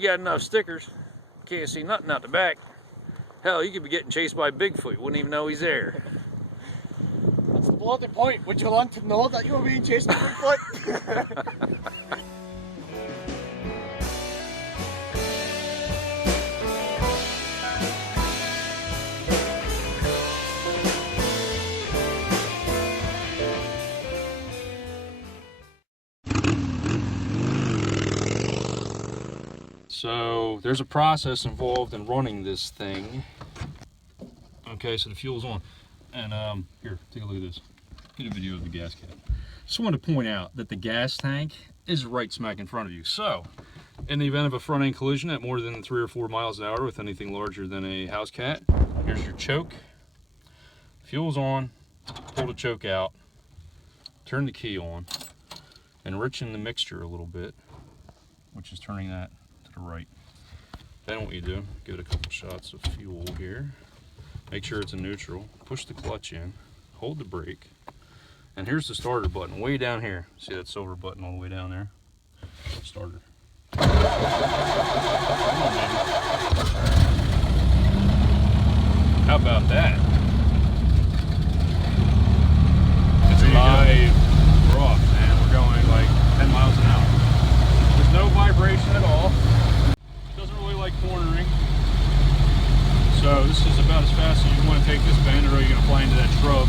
you got enough stickers, can't see nothing out the back. Hell, you could be getting chased by Bigfoot, you wouldn't even know he's there. What's the bloody point? Would you want to know that you were being chased by Bigfoot? So there's a process involved in running this thing. Okay, so the fuel's on. And here, take a look at this. Get a video of the gas cap. Just wanted to point out that the gas tank is right smack in front of you. So in the event of a front end collision at more than 3 or 4 miles an hour with anything larger than a house cat, here's your choke. Fuel's on, pull the choke out, turn the key on, enriching the mixture a little bit, which is turning that to the right. Then what you do, give it a couple shots of fuel here, make sure it's in neutral, push the clutch in, hold the brake, and here's the starter button way down here. See that silver button all the way down there? Starter. Come on, baby. How about that? It's live. We're off, man. We're going like 10 miles an hour. There's no vibration at all. Doesn't really like cornering. So this is about as fast as you want to take this bend, or you're going to fly into that shrub.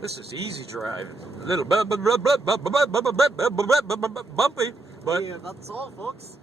This is easy drive. A little bumpy, but Yeah, that's all, folks.